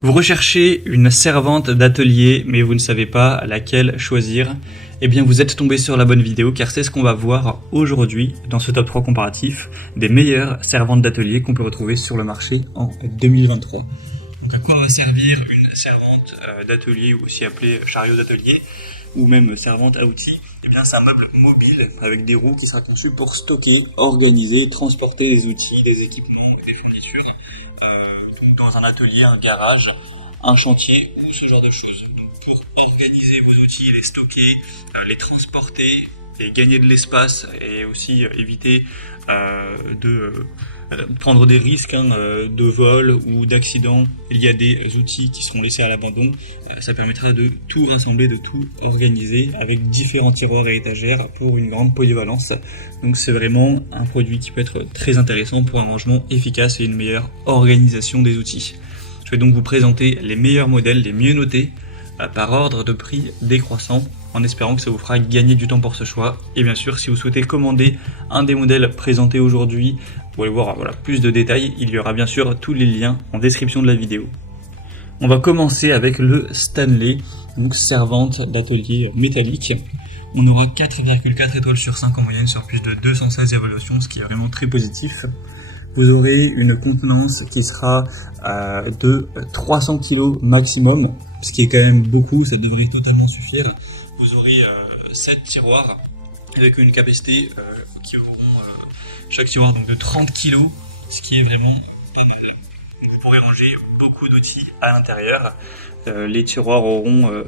Vous recherchez une servante d'atelier, mais vous ne savez pas laquelle choisir. Eh bien, vous êtes tombé sur la bonne vidéo, car c'est ce qu'on va voir aujourd'hui dans ce top 3 comparatif des meilleures servantes d'atelier qu'on peut retrouver sur le marché en 2023. Donc, à quoi va servir une servante d'atelier, ou aussi appelée chariot d'atelier, ou même servante à outils? Eh bien, c'est un meuble mobile avec des roues qui sera conçu pour stocker, organiser, transporter des outils, des équipements, des fournitures dans un atelier, un garage, un chantier ou ce genre de choses. Donc pour organiser vos outils, les stocker, les transporter et gagner de l'espace et aussi éviter de prendre des risques de vol ou d'accident liés à des outils qui seront laissés à l'abandon, ça permettra de tout rassembler, de tout organiser avec différents tiroirs et étagères pour une grande polyvalence. Donc c'est vraiment un produit qui peut être très intéressant pour un rangement efficace et une meilleure organisation des outils. Je vais donc vous présenter les meilleurs modèles, les mieux notés par ordre de prix décroissant, en espérant que ça vous fera gagner du temps pour ce choix. Et bien sûr, si vous souhaitez commander un des modèles présentés aujourd'hui, vous pouvez voir plus de détails, il y aura bien sûr tous les liens en description de la vidéo. On va commencer avec le Stanley, donc servante d'atelier métallique. On aura 4,4 étoiles sur 5 en moyenne sur plus de 216 évaluations, ce qui est vraiment très positif. Vous aurez une contenance qui sera de 300 kg maximum, ce qui est quand même beaucoup, ça devrait totalement suffire. Vous aurez 7 tiroirs avec une capacité qui auront chaque tiroir donc de 30 kg, ce qui est vraiment énorme. Donc vous pourrez ranger beaucoup d'outils à l'intérieur. Les tiroirs auront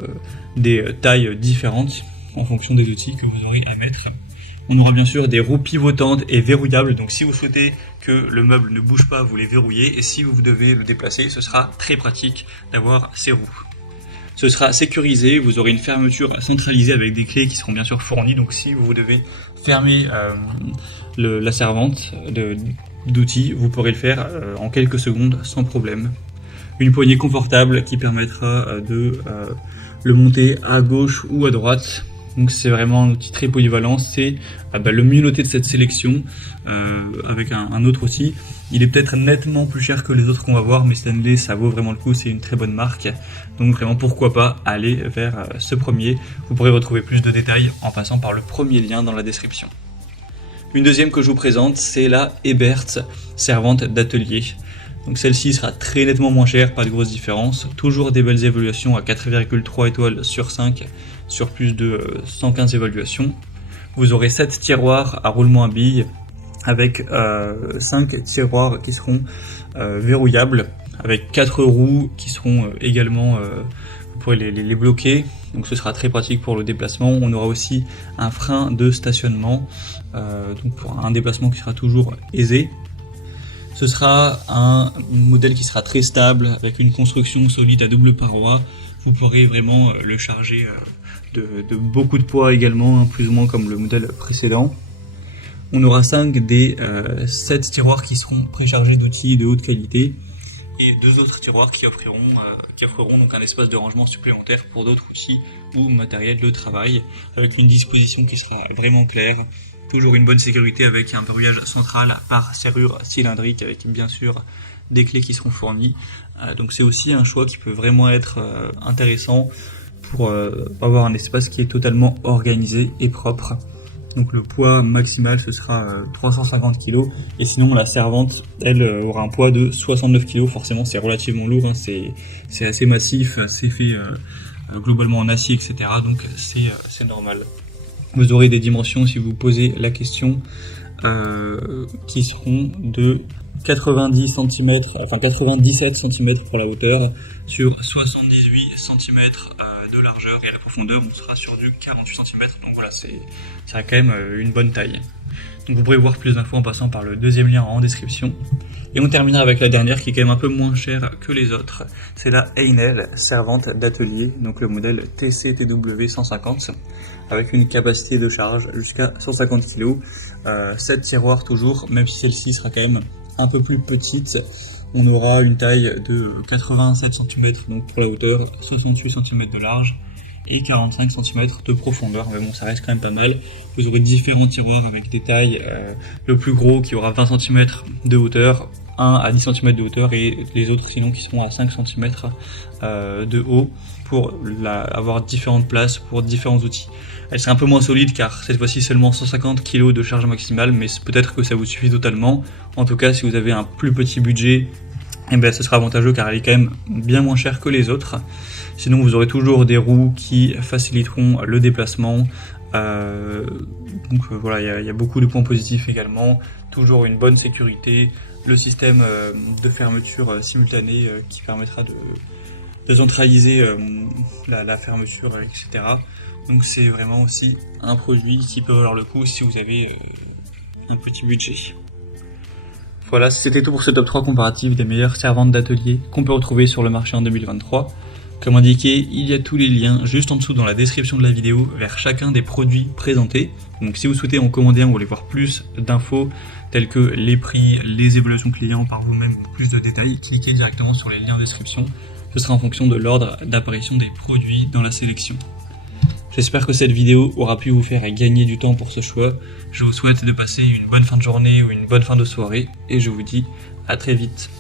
des tailles différentes en fonction des outils que vous aurez à mettre. On aura bien sûr des roues pivotantes et verrouillables, donc si vous souhaitez que le meuble ne bouge pas, vous les verrouillez, et si vous devez le déplacer, ce sera très pratique d'avoir ces roues. Ce sera sécurisé, vous aurez une fermeture centralisée avec des clés qui seront bien sûr fournies, donc si vous devez fermer la servante d'outils, vous pourrez le faire en quelques secondes sans problème. Une poignée confortable qui permettra de le monter à gauche ou à droite. Donc c'est vraiment un outil très polyvalent, c'est le mieux noté de cette sélection, avec un autre aussi. Il est peut-être nettement plus cher que les autres qu'on va voir, mais Stanley ça vaut vraiment le coup, c'est une très bonne marque. Donc vraiment pourquoi pas aller vers ce premier. Vous pourrez retrouver plus de détails en passant par le premier lien dans la description. Une deuxième que je vous présente, c'est la Ebert, servante d'atelier. Donc celle-ci sera très nettement moins chère, pas de grosse différence. Toujours des belles évaluations à 4,3 étoiles sur 5 sur plus de 115 évaluations. Vous aurez 7 tiroirs à roulement à billes avec 5 tiroirs qui seront verrouillables avec 4 roues qui seront également, vous pourrez les bloquer. Donc ce sera très pratique pour le déplacement. On aura aussi un frein de stationnement, donc pour un déplacement qui sera toujours aisé. Ce sera un modèle qui sera très stable avec une construction solide à double paroi. Vous pourrez vraiment le charger de beaucoup de poids également, plus ou moins comme le modèle précédent. On aura 5 des 7 tiroirs qui seront préchargés d'outils de haute qualité et 2 autres tiroirs qui offriront donc un espace de rangement supplémentaire pour d'autres outils ou matériel de travail, avec une disposition qui sera vraiment claire. Toujours une bonne sécurité avec un verrouillage central par serrure cylindrique avec bien sûr des clés qui seront fournies. Donc c'est aussi un choix qui peut vraiment être intéressant pour avoir un espace qui est totalement organisé et propre. Donc le poids maximal ce sera 350 kg, et sinon la servante elle aura un poids de 69 kg. Forcément c'est relativement lourd, c'est assez massif, c'est fait globalement en acier, etc. Donc c'est normal. Vous aurez des dimensions, si vous posez la question, qui seront de 97 cm pour la hauteur, sur 78 cm de largeur, et à la profondeur on sera sur du 48 cm, donc voilà, ça a quand même une bonne taille. Donc vous pourrez voir plus d'infos en passant par le deuxième lien en description. Et on terminera avec la dernière qui est quand même un peu moins chère que les autres, c'est la Heinel, servante d'atelier, donc le modèle TCTW 150, avec une capacité de charge jusqu'à 150 kg, 7 tiroirs toujours, même si celle-ci sera quand même un peu plus petite. On aura une taille de 87 cm donc pour la hauteur, 68 cm de large et 45 cm de profondeur, mais bon ça reste quand même pas mal. Vous aurez différents tiroirs avec des tailles, le plus gros qui aura 20 cm de hauteur, un à 10 cm de hauteur et les autres sinon qui seront à 5 cm de haut pour avoir différentes places pour différents outils. Elle sera un peu moins solide car cette fois-ci seulement 150 kg de charge maximale, mais peut-être que ça vous suffit totalement. En tout cas, si vous avez un plus petit budget, eh ben, ce sera avantageux car elle est quand même bien moins chère que les autres. Sinon, vous aurez toujours des roues qui faciliteront le déplacement. Voilà, il y a beaucoup de points positifs également. Toujours une bonne sécurité, le système de fermeture simultanée qui permettra de centraliser la fermeture, etc. Donc c'est vraiment aussi un produit qui peut valoir le coup si vous avez un petit budget. Voilà, c'était tout pour ce top 3 comparatif des meilleures servantes d'atelier qu'on peut retrouver sur le marché en 2023. Comme indiqué, il y a tous les liens juste en dessous dans la description de la vidéo vers chacun des produits présentés. Donc si vous souhaitez en commander un ou voulez voir plus d'infos telles que les prix, les évaluations clients par vous-même ou plus de détails, cliquez directement sur les liens en description. Ce sera en fonction de l'ordre d'apparition des produits dans la sélection. J'espère que cette vidéo aura pu vous faire gagner du temps pour ce choix. Je vous souhaite de passer une bonne fin de journée ou une bonne fin de soirée et je vous dis à très vite.